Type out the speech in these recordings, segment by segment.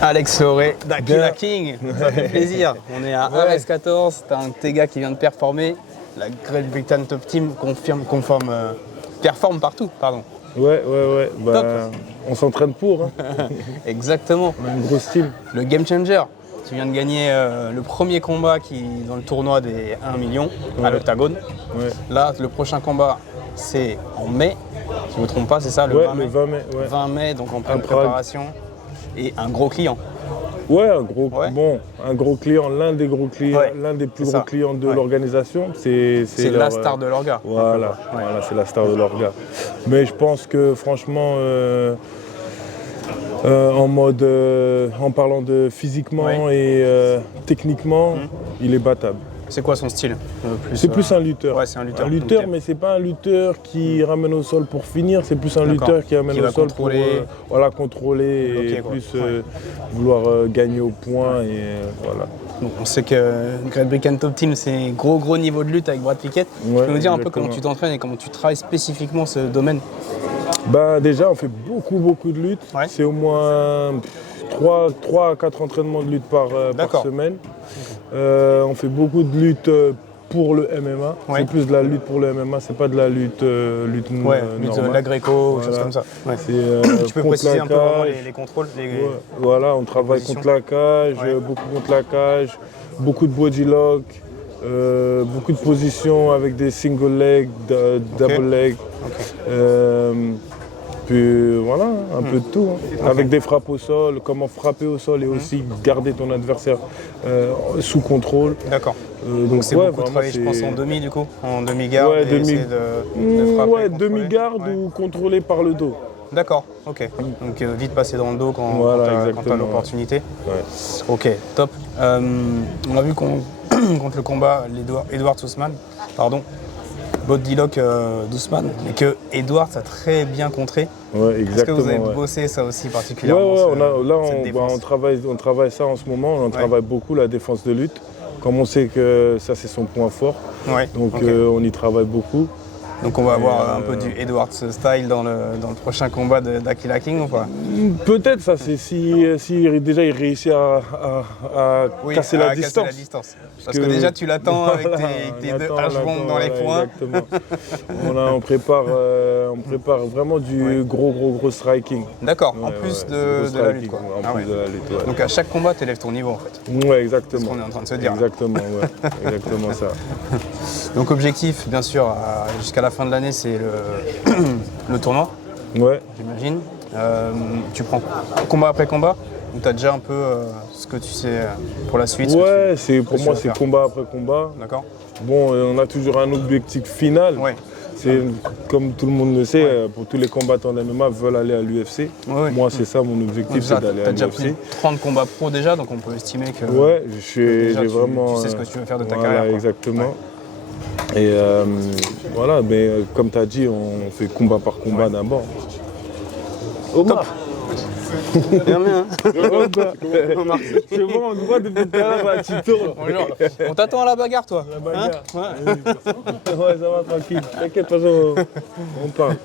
Alex Lauré, d'Aquila King, ça fait plaisir. On est à RS14, t'as un de tes gars qui vient de performer. La Great Britain Top Team performe partout, pardon. Ouais. Bah, on s'entraîne pour. Hein. Exactement. On a une grosse team. Le Game Changer. Tu viens de gagner le premier combat dans le tournoi des 1 million à l'Octagone. Ouais. Là, le prochain combat, c'est en mai. Si je ne me trompe pas, c'est ça, le 20 mai. Le 20 mai. Ouais. 20 mai, donc en pleine préparation. Et un gros client. Ouais, un gros client, l'un des gros clients, l'un des plus gros clients de l'organisation. C'est la star de leur gars. Voilà, c'est la star de leur gars. Mais je pense que franchement, en parlant de physiquement et techniquement, il est battable. C'est quoi son style C'est plus un lutteur. Ouais, c'est un lutteur. Un lutteur, mais c'est pas un lutteur qui ramène au sol pour finir, c'est plus un lutteur qui ramène au sol contrôler. pour contrôler et plus vouloir gagner au point. Et, voilà. Donc on sait que Great Britain Top Team, c'est gros niveau de lutte avec Brad Pickett. Tu peux nous dire un peu comment tu t'entraînes et comment tu travailles spécifiquement ce domaine? Déjà, on fait beaucoup de lutte. Ouais. C'est au moins 3 à 4 entraînements de lutte par semaine. On fait beaucoup de lutte pour le MMA. Ouais. C'est plus de la lutte pour le MMA, c'est pas de la lutte normale. De la gréco, choses comme ça. Ouais. Tu peux préciser un peu vraiment les contrôles Voilà, on travaille contre la cage, beaucoup contre la cage, beaucoup de body lock, beaucoup de positions avec des single leg, double leg. Puis voilà, un peu de tout. Hein. Avec des frappes au sol, comment frapper au sol et aussi garder ton adversaire sous contrôle. D'accord. Donc c'est beaucoup travaillé, je pense, en demi du coup, en demi-garde. Ouais, de frapper, demi-garde ou contrôlé par le dos. D'accord, ok. Donc vite passer dans le dos quand tu as l'opportunité. Ouais. Ok, top. On a vu contre le combat, Edward Ousmane, body lock d'Ousmane, mais que Edward a très bien contré. Ouais, exactement. Est-ce que vous avez bossé ça aussi particulièrement? On travaille ça en ce moment, on travaille beaucoup la défense de lutte. Comme on sait que ça c'est son point fort, donc on y travaille beaucoup. Donc on va avoir un peu du Edwards style dans le prochain combat d'Aquila King ou pas? Peut-être ça, c'est si déjà il réussit à casser la distance. Parce que déjà tu l'attends avec tes deux haches-bombes dans les poings. Exactement. On prépare vraiment du gros striking. D'accord, en plus de la lutte quoi. De la lutte, Donc à chaque combat tu élèves ton niveau en fait. Ouais, exactement. C'est ce qu'on est en train de se dire. Exactement, exactement ça. Donc objectif bien sûr jusqu'à la fin de l'année, c'est le tournoi, j'imagine. Tu prends combat après combat ou tu as déjà un peu ce que tu sais pour la suite? Ouais, pour moi c'est combat après combat. D'accord. Bon, on a toujours un objectif final. Ouais. C'est comme tout le monde le sait, pour tous les combattants de MMA veulent aller à l'UFC. Ouais. Moi c'est ça mon objectif, c'est d'aller à l'UFC. Tu as déjà pris 30 combats pro déjà, donc on peut estimer que j'ai vraiment... Tu sais ce que tu veux faire de ta carrière. Exactement. Ouais. Et voilà, mais comme tu as dit, on fait combat par combat d'abord. Omar. Bien. C'est bon, on te voit depuis tout à l'heure, tu tournes. Bonjour. On t'attend à la bagarre, toi. La bagarre. Ouais, ça va, tranquille. T'inquiète, on parle.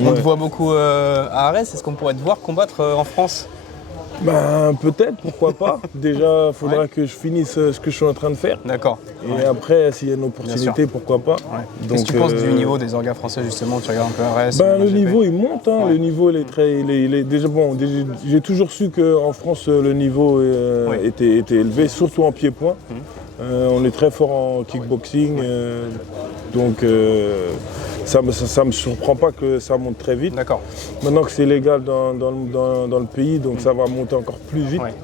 On te voit beaucoup à Arès. Est-ce qu'on pourrait te voir combattre en France? Peut-être, pourquoi pas. Déjà, il faudra que je finisse ce que je suis en train de faire. D'accord. Et après, s'il y a une opportunité, pourquoi pas. Qu'est-ce que tu penses du niveau des orgas français, justement? Tu regardes un peu RS? Le niveau, il monte. Hein. Le niveau, il est déjà bon. J'ai toujours su qu'en France, le niveau était élevé, surtout en pied-point. On est très fort en kickboxing. Donc, ça me surprend pas que ça monte très vite. D'accord. Maintenant que c'est légal dans le pays, donc ça va monter encore plus vite. Ouais.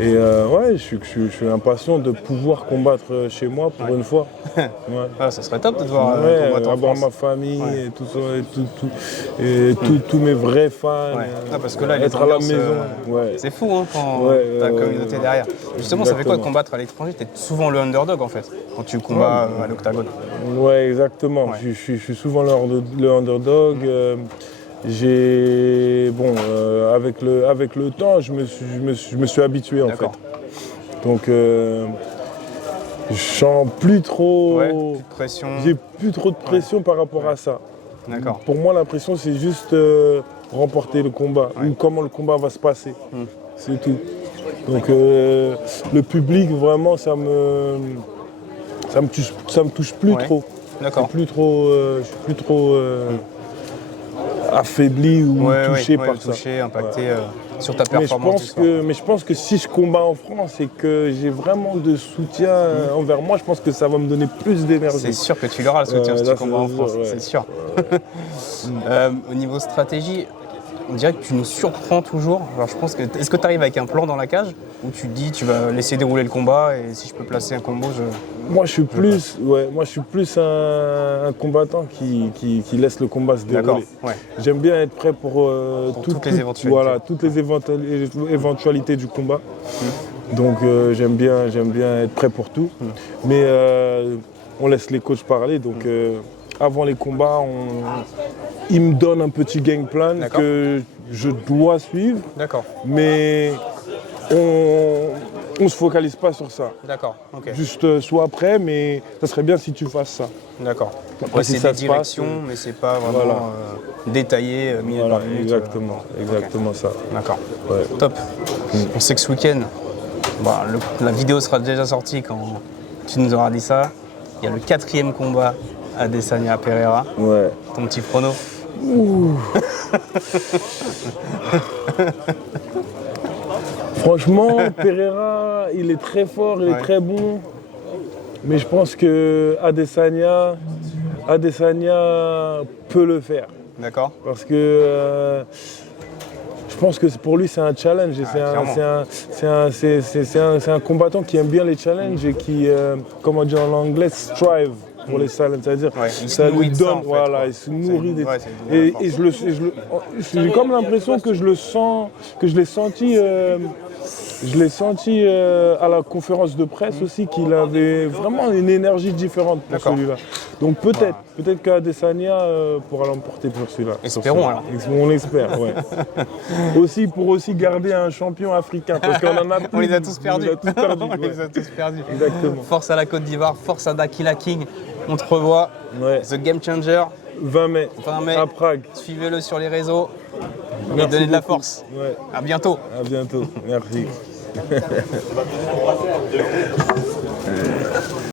Et je suis impatient de pouvoir combattre chez moi pour une fois. Ça serait top de te voir combattre en avoir France. ma famille et tout ça, et tous mes vrais fans. Parce que là, être à la maison. C'est fou quand ta communauté derrière. Justement, ça fait quoi de combattre à l'étranger? Tu es souvent le underdog en fait, quand tu combats à l'Octagone. Ouais, exactement. Je suis souvent le underdog. Avec le temps, je me suis habitué en fait. Donc je sens plus trop. Plus de pression. J'ai plus trop de pression par rapport à ça. D'accord. Pour moi, la pression, c'est juste remporter le combat ou comment le combat va se passer. C'est tout. Donc le public, vraiment, ça me touche plus trop. D'accord. Je suis plus trop affaibli ou touché par ça. Touché, impacté sur ta performance. Mais je pense que si je combats en France et que j'ai vraiment de soutien envers moi, je pense que ça va me donner plus d'énergie. C'est sûr que tu l'auras le soutien si tu combats en France, c'est sûr. Au niveau stratégie, on dirait que tu nous surprends toujours. Alors, je pense que, est-ce que tu arrives avec un plan dans la cage ou tu te dis tu vas laisser dérouler le combat et si je peux placer un combo, Moi je suis plus un combattant qui laisse le combat se dérouler. D'accord, ouais. J'aime bien être prêt pour toutes les éventualités. Voilà, toutes les éventualités du combat. Donc j'aime bien être prêt pour tout. Mais on laisse les coachs parler. Donc avant les combats, ils me donnent un petit game plan que je dois suivre. D'accord. Mais on ne se focalise pas sur ça. D'accord, ok. Juste sois prêt, mais ça serait bien si tu fasses ça. D'accord. Après, si c'est ça des se passe, directions, mais c'est pas vraiment détaillé minute Voilà, par minute. exactement ça. D'accord. Ouais. Top. On sait que ce week-end, la vidéo sera déjà sortie quand tu nous auras dit ça. Il y a le 4e combat Adesanya Pereira. Ouais. Ton petit prono. Franchement, Pereira, il est très fort, il est très bon. Mais je pense que Adesanya peut le faire. D'accord. Parce que je pense que pour lui, c'est un challenge. Et c'est un combattant qui aime bien les challenges et qui, comment dire en anglais, strive pour les challenges. C'est-à-dire, ça lui donne, il se nourrit des. Et j'ai comme l'impression que je l'ai senti. Je l'ai senti à la conférence de presse aussi qu'il avait vraiment une énergie différente pour celui-là. Donc peut-être qu'Adesanya pourra l'emporter pour celui-là. Espérons alors. On espère, ouais. Aussi pour garder un champion africain parce qu'on en a plus. On les a tous perdus. On les a tous perdus. Exactement. Force à la Côte d'Ivoire, force à Dakila King. On te revoit. The Game Changer. 20 mai à Prague. Suivez-le sur les réseaux. Merci et donnez de la beaucoup. force. Ouais. À bientôt. À bientôt. Merci.